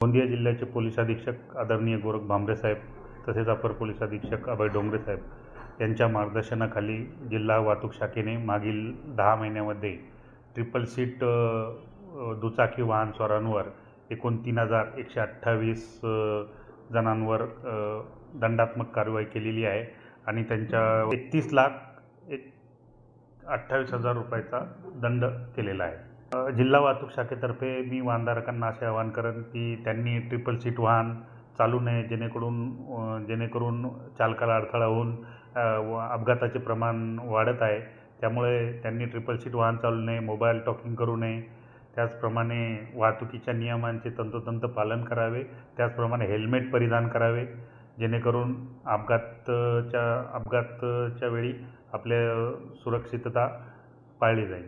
गोंदिया जिल्ह्याचे पोलीस अधीक्षक आदरणीय गोरख भांबरे साहेब तसेच अपर पोलीस अधीक्षक अभय डोंगरे साहेब यांच्या मार्गदर्शनाखाली जिल्हा वाहतूक शाखेने मागील 10 महिन्यामध्ये ट्रिपल सीट दुचाकी वाहन स्वारांवर एकूण 3128 जणांवर दंडात्मक कारवाई केलेली आहे आणि त्यांच्या 31,28,000 रुपयाचा दंड केलेला आहे। जिल्हा वाहतूक शाखेतर्फे मी वाहनधारकांना असे आवाहन करेन की त्यांनी ट्रिपल सीट वाहन चालू नये, जेणेकरून चालकाला अडथळा होऊन अपघाताचे प्रमाण वाढत आहे। त्यामुळे त्यांनी ट्रिपल सीट वाहन चालू नये, मोबाईल टॉकिंग करू नये, त्याचप्रमाणे वाहतुकीच्या नियमांचे तंतोतंत पालन करावे, त्याचप्रमाणे हेल्मेट परिधान करावे, जेणेकरून अपघाताच्या वेळी आपल्या सुरक्षितता पाळली जाईल।